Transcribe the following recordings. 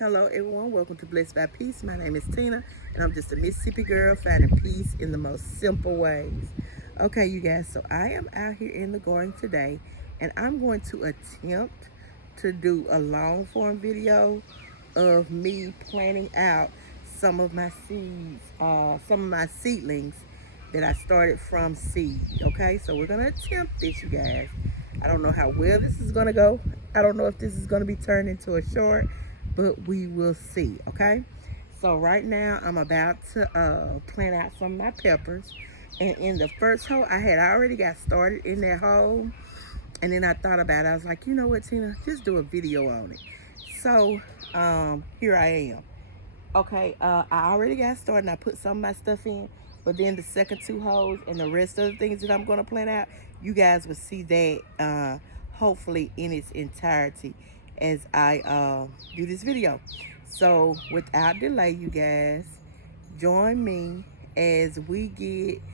Hello, everyone. Welcome to Blessed by Peace. My name is Tina, and I'm just a Mississippi girl finding peace in the most simple ways. Okay, you guys, so I am out here in the garden today, and I'm going to attempt to do a long form video of me planting out some of my seeds, some of my seedlings that I started from seed. Okay, so we're going to attempt this, you guys. I don't know how well this is going to go. I don't know if this is going to be turned into a short, but we will see. Okay, so right now I'm about to plant out some of my peppers, and in the first hole I had already got started in that hole, and then I thought about it. I was like, you know what, Tina, just do a video on it. So here I am. Okay, I already got started and I put some of my stuff in, but then the second two holes and the rest of the things that I'm going to plant out, you guys will see that hopefully in its entirety as I do this video. So without delay, you guys, join me as we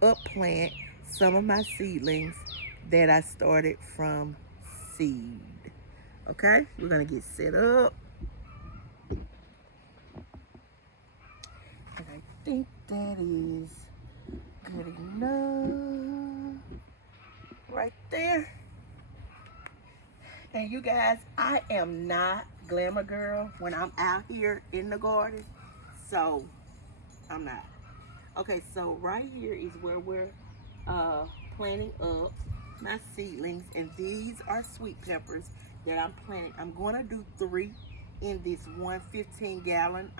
up plant some of my seedlings that I started from seed. Okay, we're going to get set up. And I think that is good enough right there. And you guys, I am not glamour girl when I'm out here in the garden, so I'm not. Okay, so right here is where we're planting up my seedlings, and these are sweet peppers that I'm planting. I'm going to do 3 in this one 15-gallon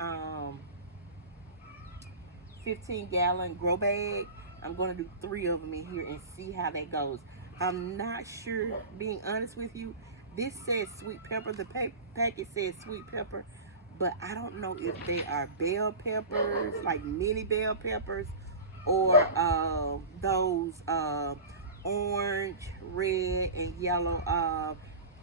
grow bag. I'm going to do 3 of them in here and see how that goes. I'm not sure, being honest with you. This says sweet pepper. The packet says sweet pepper, but I don't know if they are bell peppers, like mini bell peppers, or those orange, red, and yellow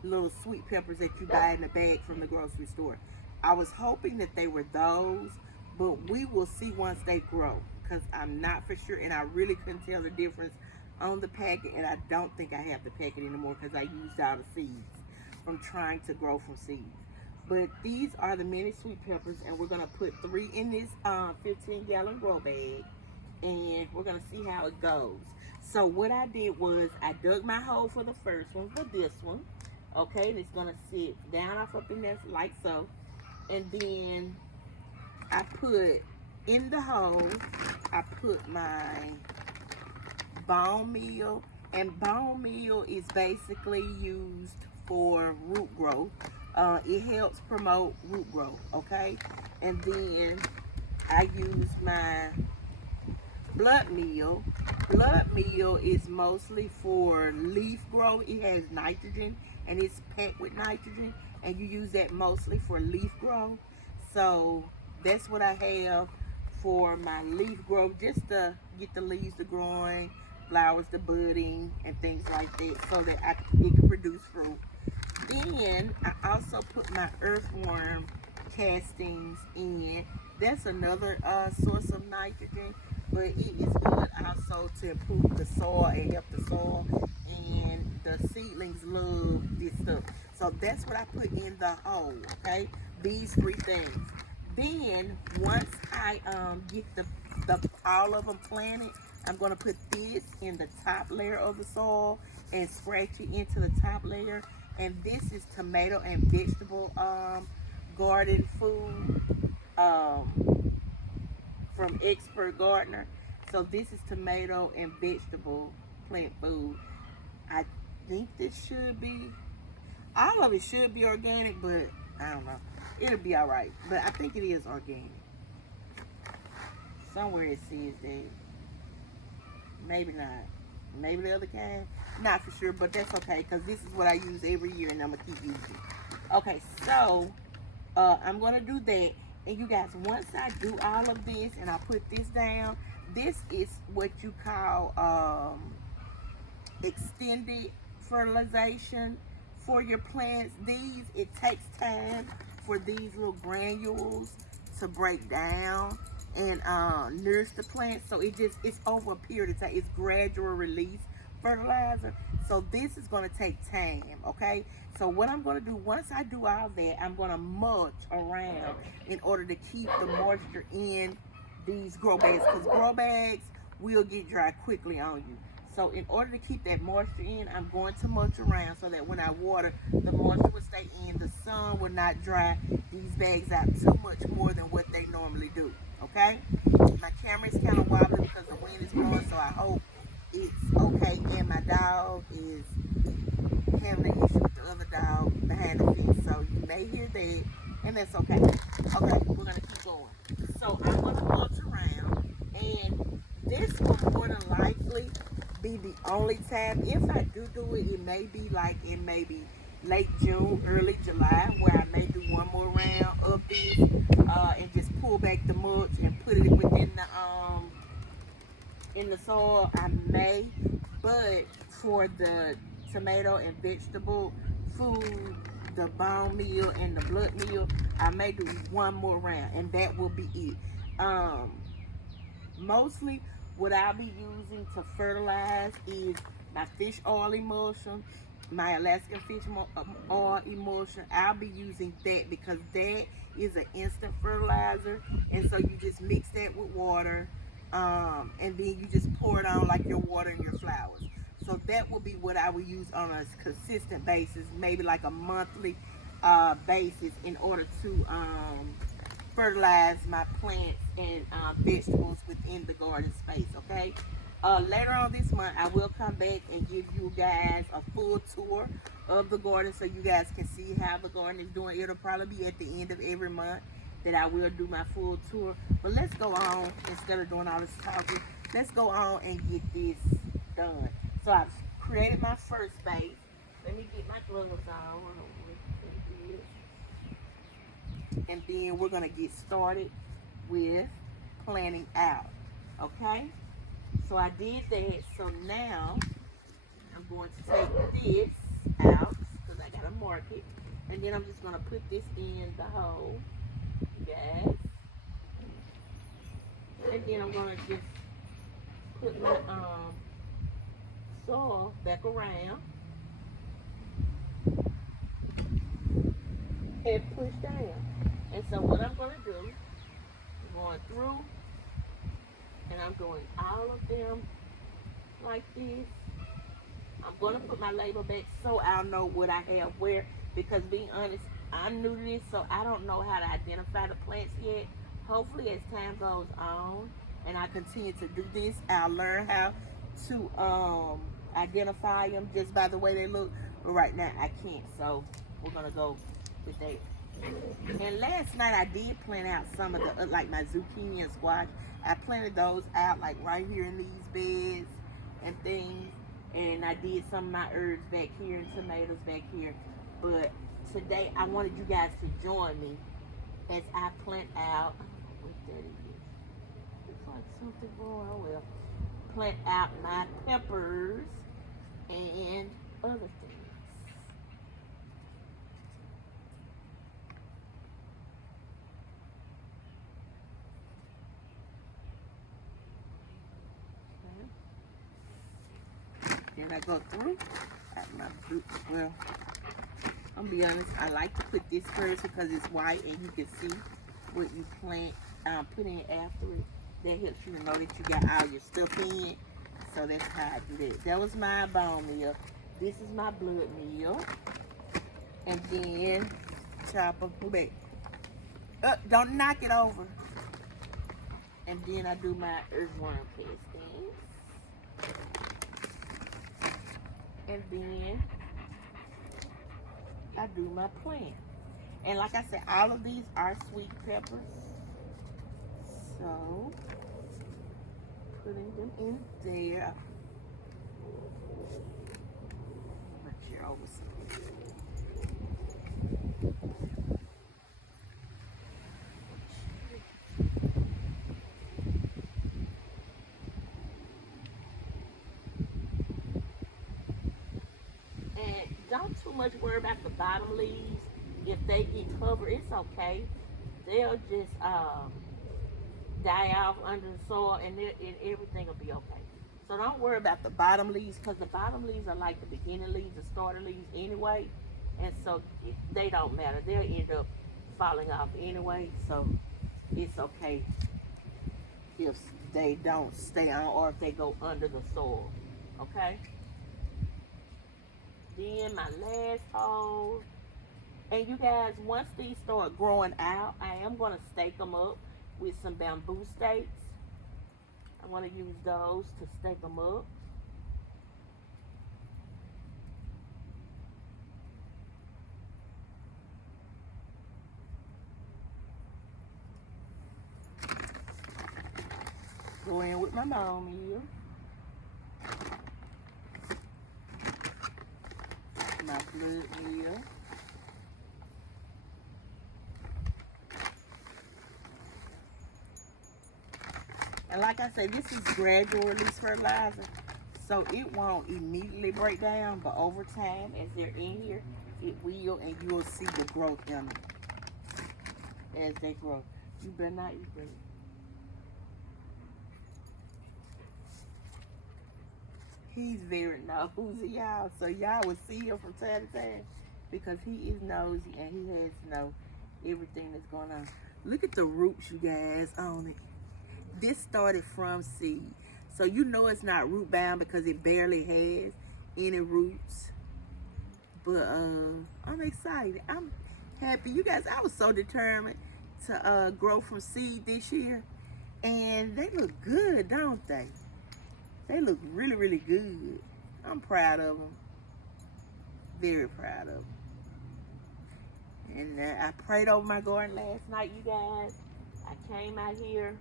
little sweet peppers that you buy in the bag from the grocery store. I was hoping that they were those, but we will see once they grow, because I'm not for sure, and I really couldn't tell the difference on the packet, and I don't think I have the packet anymore because I used all the seeds from trying to grow from seeds. But these are the mini sweet peppers, and we're going to put 3 in this 15-gallon grow bag, and we're going to see how it goes. So what I did was I dug my hole for the first one, for this one. Okay, and it's going to sit down off up in there like so. And then I put in the hole, I put my bone meal, and bone meal is basically used for root growth. It helps promote root growth, okay? And then I use my blood meal. Blood meal is mostly for leaf growth. It has nitrogen and it's packed with nitrogen, and you use that mostly for leaf growth. So that's what I have for my leaf growth, just to get the leaves to growing, flowers to budding, and things like that, so that it can produce fruit. Then I also put my earthworm castings in. That's another source of nitrogen, but it is good also to improve the soil and help the soil. And the seedlings love this stuff. So that's what I put in the hole, okay? These 3 things. Then once I get the all of them planted, I'm going to put this in the top layer of the soil and scratch it into the top layer. And this is tomato and vegetable garden food from Expert Gardener. So this is tomato and vegetable plant food. I think this should be, all of it should be organic, but I don't know. It'll be all right, but I think it is organic. Somewhere it says that. Maybe not. Maybe the other kind. Not for sure, but that's okay, because this is what I use every year, and I'm going to keep using it. Okay, so I'm going to do that. And you guys, once I do all of this and I put this down, this is what you call extended fertilization for your plants. It takes time for these little granules to break down and nourish the plants. So it's over a period of time. It's gradual release fertilizer. So this is going to take time, okay? So what I'm going to do, once I do all that, I'm going to mulch around in order to keep the moisture in these grow bags, because grow bags will get dry quickly on you. So in order to keep that moisture in, I'm going to mulch around so that when I water, the moisture will stay in. The sun will not dry these bags out too much more than what they normally do, okay? My camera is kind of wobbly because the wind is blowing, so I hope it's okay. And my dog is having an issue with the other dog behind the fence, so you may hear that, and that's okay. Okay, we're gonna keep going. So I'm gonna mulch around, and this will more than likely be the only time. If I do it, it may be like in maybe late June, early July, where I may do one more round of this, and just pull back the mulch and put it within the in the soil. I may, but for the tomato and vegetable food, the bone meal and the blood meal, I may do one more round, and that will be it. Mostly what I'll be using to fertilize is my fish oil emulsion, my Alaskan fish oil emulsion. I'll be using that because that is an instant fertilizer, and so you just mix that with water, and then you just pour it on like you're watering your flowers. So that will be what I will use on a consistent basis, maybe like a monthly basis, in order to fertilize my plants and vegetables within the garden space, okay? Later on this month, I will come back and give you guys a full tour of the garden so you guys can see how the garden is doing. It'll probably be at the end of every month that I will do my full tour. But let's go on, instead of doing all this talking, let's go on and get this done. So I've created my first base. Let me get my gloves on. And then we're going to get started with planting out, okay? So I did that. So now I'm going to take this out because I got to mark it, and then I'm just going to put this in the hole, guys, and then I'm going to just put my soil back around and push down. And so what I'm going to do, I'm going through, and I'm doing all of them like this. I'm going to put my label back so I'll know what I have where, because being honest, I'm new to this, so I don't know how to identify the plants yet. Hopefully as time goes on and I continue to do this, I'll learn how to identify them just by the way they look. But right now I can't, so we're going to go with that. And last night I did plant out some of the, like my zucchini and squash. I planted those out like right here in these beds and things. And I did some of my herbs back here and tomatoes back here. But today I wanted you guys to join me as I plant out. What that is? Looks like something growing. Oh well. Plant out my peppers and other things. Then I go through at my boot. Well, I'm gonna be honest, I like to put this first because it's white and you can see what you plant, put in after it. That helps you to know that you got all your stuff in. So that's how I do that. That was my bone meal. This is my blood meal. And then chop them back. Don't knock it over. And then I do my earthworm testing. And then I do my plant. And like I said, all of these are sweet peppers. So, putting them in there. Put your over some. And don't too much worry about the bottom leaves. If they get covered, it's okay. They'll just die off under the soil, and everything will be okay. So don't worry about the bottom leaves, because the bottom leaves are like the beginning leaves, the starter leaves anyway. And so they don't matter. They'll end up falling off anyway. So it's okay if they don't stay on or if they go under the soil. Okay? Then my last hole. And you guys, once these start growing out, I am going to stake them up with some bamboo stakes. I'm going to use those to stake them up. Go in with my bone meal. My blood meal. And like I said, this is gradual release fertilizer, so it won't immediately break down, but over time, as they're in here, it will, and you'll see the growth in them as they grow. You better not eat that. He's very nosy, y'all, so y'all will see him from time to time because he is nosy and he has to know everything that's going on. Look at the roots, you guys, on it. This started from seed, so you know it's not root bound because it barely has any roots. But I'm excited. I'm happy. You guys, I was so determined to grow from seed this year, and they look good, don't they? They look really, really good. I'm proud of them. Very proud of them. And I prayed over my garden last night, you guys. I came out here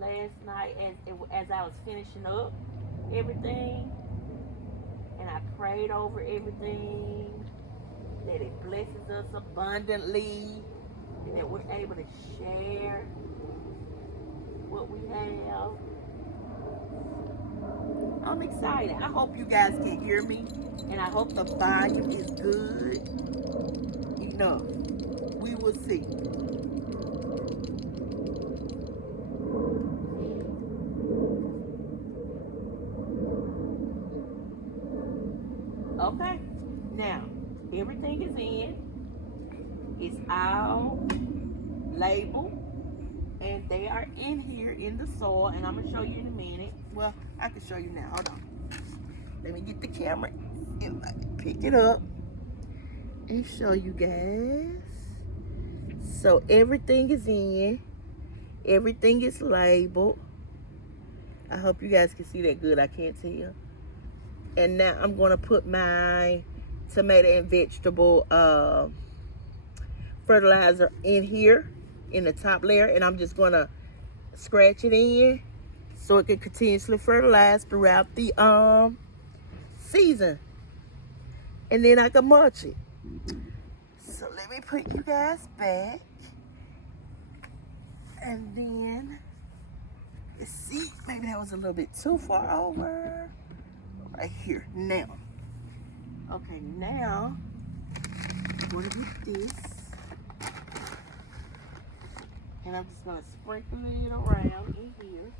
last night as I was finishing up everything, and I prayed over everything, that it blesses us abundantly, and that we're able to share what we have. I'm excited. I hope you guys can hear me, and I hope the volume is good enough. We will see. Okay, now everything is in. It's all labeled, and they are in here in the soil, and I'm gonna show you in a minute. Well, I can show you now. Hold on. Let me get the camera and pick it up and show you guys. So everything is in. Everything is labeled. I hope you guys can see that good. I can't tell. And now I'm going to put my tomato and vegetable fertilizer in here in the top layer, and I'm just going to scratch it in so it can continuously fertilize throughout the season, and then I can mulch it. So let me put you guys back, and then let's see, maybe that was a little bit too far over. Right here now. Okay, now I'm going to get this, and I'm just going to sprinkle it around in here.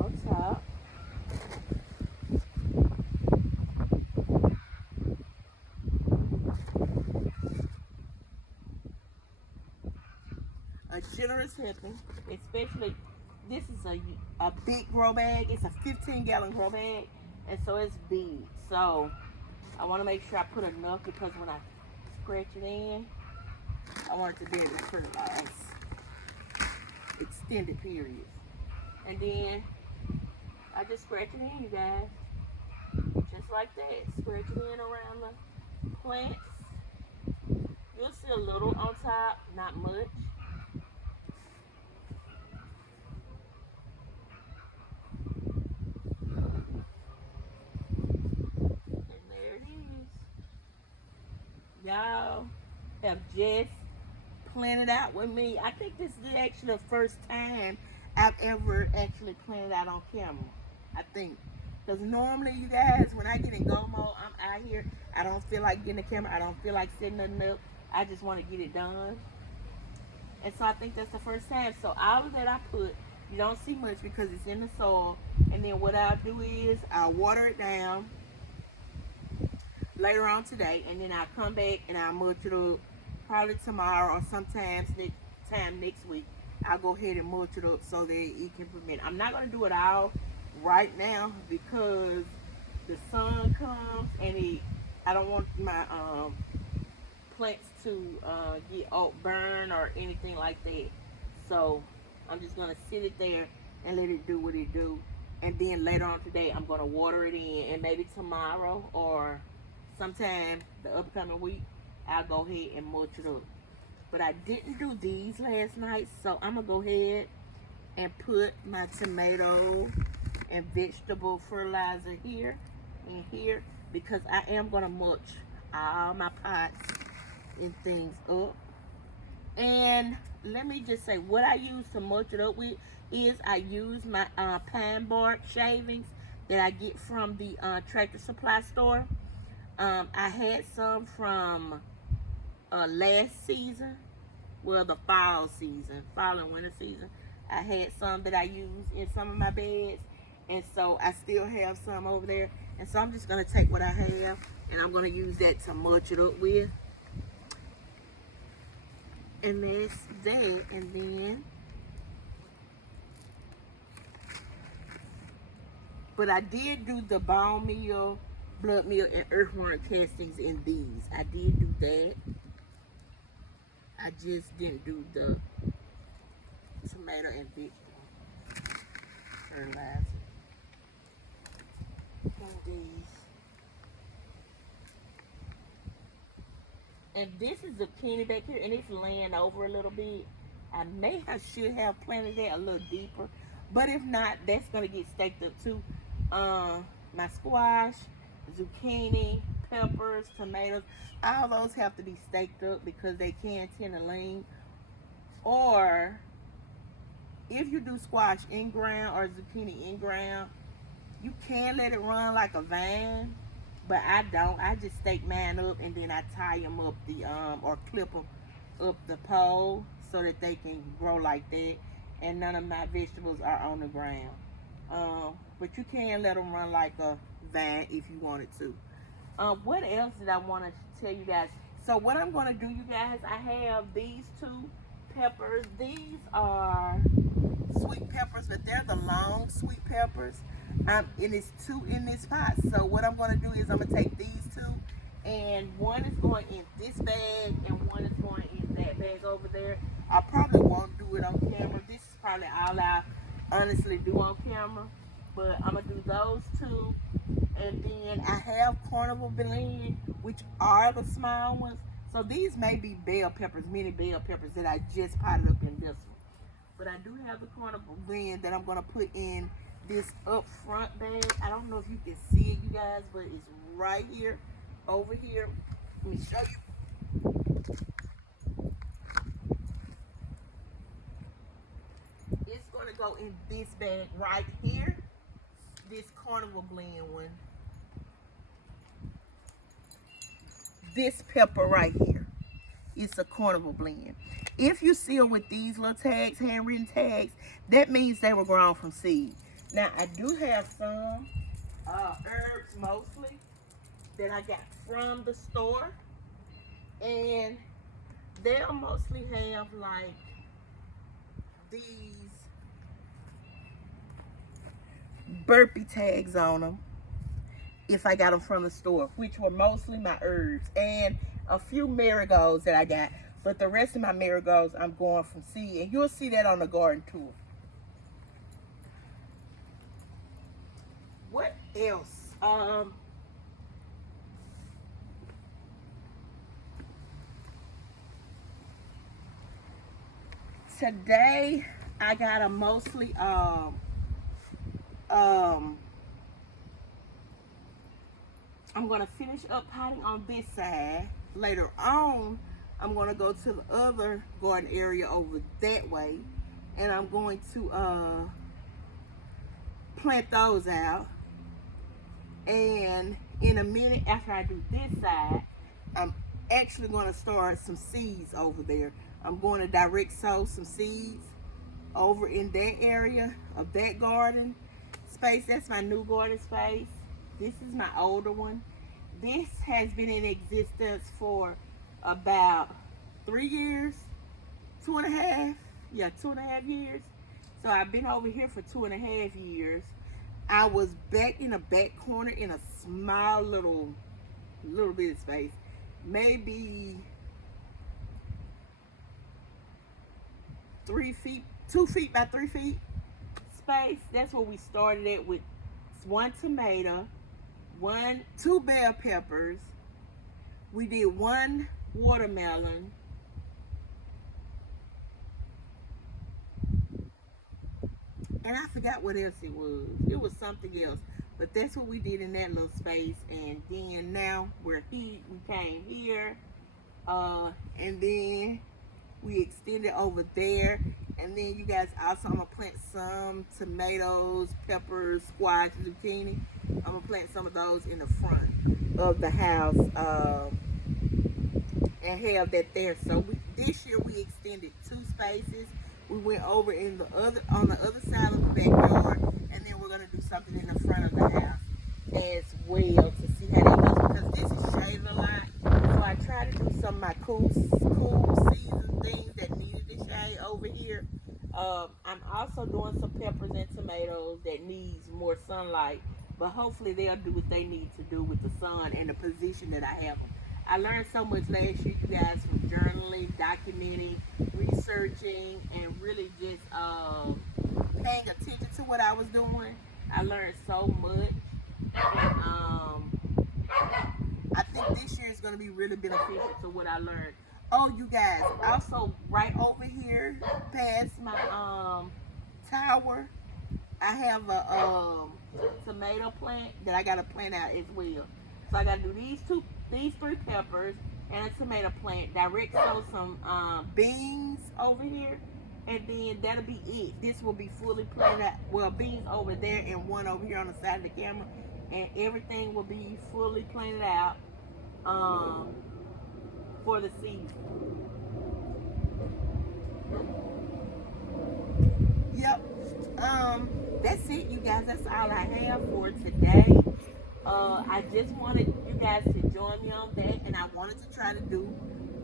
On top. A generous helping, especially this is a big grow bag. It's a 15-gallon grow bag, and so it's big. So I want to make sure I put enough, because when I scratch it in, I want it to be able to fertilize extended periods. And then I just scratch it in, you guys, just like that. Scratch it in around the plants. You'll see a little on top, not much. Y'all have just planted out with me. I think this is actually the first time I've ever actually planted out on camera. I think. Because normally, you guys, when I get in go mode, I'm out here. I don't feel like getting the camera. I don't feel like setting nothing up. I just want to get it done. And so I think that's the first time. So all of that I put, you don't see much because it's in the soil. And then what I'll do is I'll water it down later on today, and then I'll come back and I'll mulch it up probably tomorrow or sometimes next week. I'll go ahead and mulch it up so that it can prevent. I'm not going to do it all right now because the sun comes and I don't want my plants to get burn or anything like that. So I'm just going to sit it there and let it do what it do. And then later on today, I'm going to water it in, and maybe tomorrow or sometime the upcoming week, I'll go ahead and mulch it up. But I didn't do these last night, so I'm going to go ahead and put my tomato and vegetable fertilizer here and here because I am going to mulch all my pots and things up. And let me just say, what I use to mulch it up with is I use my pine bark shavings that I get from the tractor supply store. I had some from last season, well, the fall and winter season. I had some that I used in some of my beds, and so I still have some over there. And so I'm just going to take what I have, and I'm going to use that to mulch it up with. And that's that. And then, but I did do the bone meal, blood meal, and earthworm castings in these. I did do that. I just didn't do the tomato and vegetable fertilizer. And this is zucchini back here, and it's laying over a little bit. I should have planted that a little deeper, but if not, that's gonna get staked up too. My squash, zucchini, peppers, tomatoes, all those have to be staked up because they can tend to lean. Or if you do squash in ground or zucchini in ground, you can let it run like a vine, but I don't. I just stake mine up and then I tie them up or clip them up the pole so that they can grow like that. And none of my vegetables are on the ground. But you can let them run like a vine if you wanted to. What else did I want to tell you guys? So what I'm going to do, you guys, I have these two peppers. These are sweet peppers, but they're the long sweet peppers. And it's two in this pot. So what I'm going to do is I'm going to take these two, and one is going in this bag and one is going in that bag over there. I probably won't do it on camera. This is probably all I honestly do on camera. But I'm going to do those two. And then I have carnival blend, which are the small ones. So these may be bell peppers, mini bell peppers that I just potted up in this one. But I do have the carnival blend that I'm going to put in this up front bag. I don't know if you can see it, you guys, but it's right here, over here. Let me show you. It's going to go in this bag right here. This carnival blend one. This pepper right here. It's a carnival blend. If you see it with these little tags, handwritten tags, that means they were grown from seed. Now, I do have some herbs mostly that I got from the store. And they'll mostly have like these burpee tags on them if I got them from the store, which were mostly my herbs and a few marigolds that I got. But the rest of my marigolds I'm going from seed, and you'll see that on the garden tour. What else? Today I got a mostly I'm going to finish up potting on this side. Later on, I'm going to go to the other garden area over that way, and I'm going to plant those out. And in a minute after I do this side, I'm actually going to start some seeds over there. I'm going to direct sow some seeds over in that area of that garden space. That's my new garden space. This is my older one. This has been in existence for about 3 years, 2.5. Yeah, 2.5 years. So I've been over here for 2.5 years. I was back in a back corner in a small little bit of space, maybe 3 feet, 2 feet by 3 feet space. That's where we started at, with 1 tomato, two bell peppers. We did 1 watermelon, and I forgot what else it was. It was something else, but that's what we did in that little space. And then now we came here, and then we extended over there. And then you guys, also I'm gonna plant some tomatoes, peppers, squash, zucchini. I'm gonna plant some of those in the front of the house, and have that there. So this year we extended 2 spaces. We went over on the other side of the backyard, and then we're gonna do something in the front of the house as well to see how that goes, because this is shaded a lot. So I try to do some of my cool season things that needed the shade over here. I'm also doing some peppers and tomatoes that needs more sunlight, but hopefully they'll do what they need to do with the sun and the position that I have them. I learned so much last year, you guys, from journaling, documenting, researching, and really just paying attention to what I was doing. I learned so much, and I think this year is going to be really beneficial to what I learned. Oh, you guys, also right over here past my tower, I have a tomato plant that I gotta plant out as well. So I gotta do these 3 peppers and a tomato plant. Direct sow some beans over here, and then that'll be it. This will be fully planted out. Well, beans over there and one over here on the side of the camera, and everything will be fully planted out for the season. Yep. That's it, you guys. That's all I have for today. I just wanted you guys to join me on that, and I wanted to try to do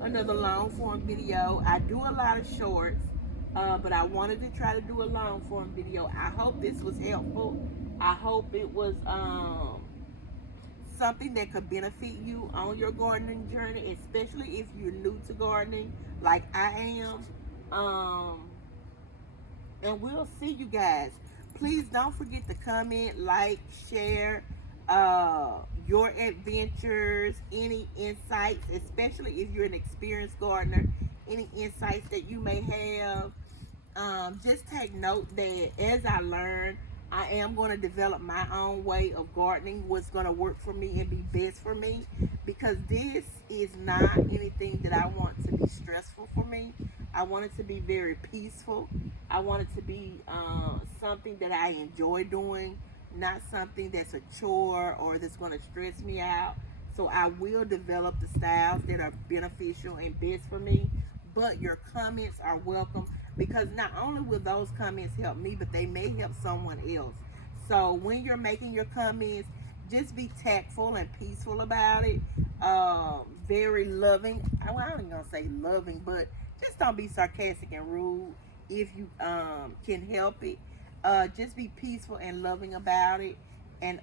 another long form video. I do a lot of shorts, but I wanted to try to do a long form video. I hope this was helpful. I hope it was something that could benefit you on your gardening journey, especially if you're new to gardening like I am. And we'll see you guys. Please don't forget to comment, like, share your adventures, any insights, especially if you're an experienced gardener, any insights that you may have. Just take note that as I learn, I am going to develop my own way of gardening, what's going to work for me and be best for me, because this is not anything that I want to be stressful for me. I want it to be very peaceful. I want it to be something that I enjoy doing, not something that's a chore or that's going to stress me out. So I will develop the styles that are beneficial and best for me, but your comments are welcome, because not only will those comments help me, but they may help someone else. So when you're making your comments, just be tactful and peaceful about it. Very loving. Well, I ain't gonna say loving, but just don't be sarcastic and rude if you can help it. Just be peaceful and loving about it, and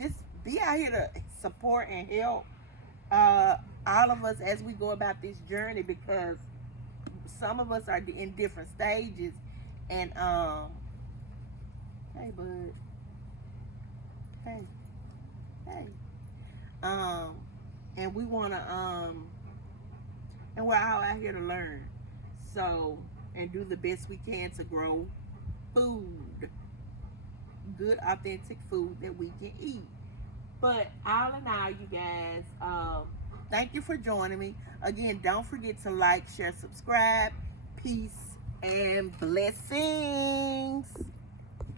just be out here to support and help all of us as we go about this journey, because some of us are in different stages. And hey bud, hey, hey, um and we want to and we're all out here to learn, so, and do the best we can to grow food, good authentic food that we can eat. But all in all, you guys, thank you for joining me. Again, don't forget to like, share, subscribe. Peace and blessings.